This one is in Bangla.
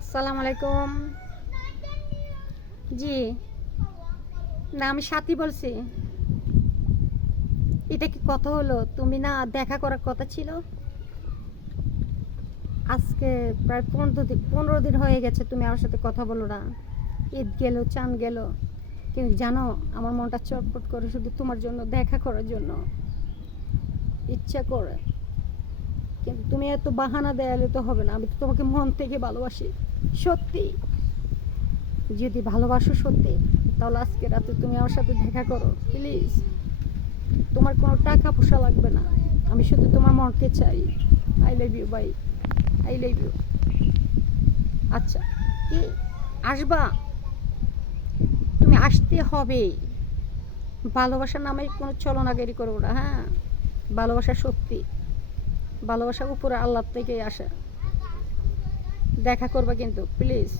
আসসালামু আলাইকুম। জি, না আমি সাথী বলছি। এটা কি কথা হলো? তুমি না দেখা করার কথা ছিল? আজকে প্রায় 15 দিন হয়ে গেছে তুমি আমার সাথে কথা বলো না। ঈদ গেল, চাঁদ গেল, কিন্তু জানো আমার মনটা চটপট করে শুধু তোমার জন্য, দেখা করার জন্য ইচ্ছা করে। কিন্তু তুমি এত বাহানা দেয়ালে তো হবে না। আমি তো তোমাকে মন থেকে ভালোবাসি, সত্যি। যদি ভালোবাসো সত্যি, তাহলে আজকে রাতে তুমি আমার সাথে দেখা করো প্লিজ। তোমার কোনো টাকা পয়সা লাগবে না, আমি শুধু তোমার মনকে চাই। I love you bye, I love you. আচ্ছা, কি আসবা? তুমি আসতে হবে। ভালোবাসার নামে কোনো চলনাগিরি করবো না, হ্যাঁ? ভালোবাসা সত্যি, ভালোবাসা উপরে আল্লাহ থেকেই আসে। দেখা করবা কিন্তু প্লিজ।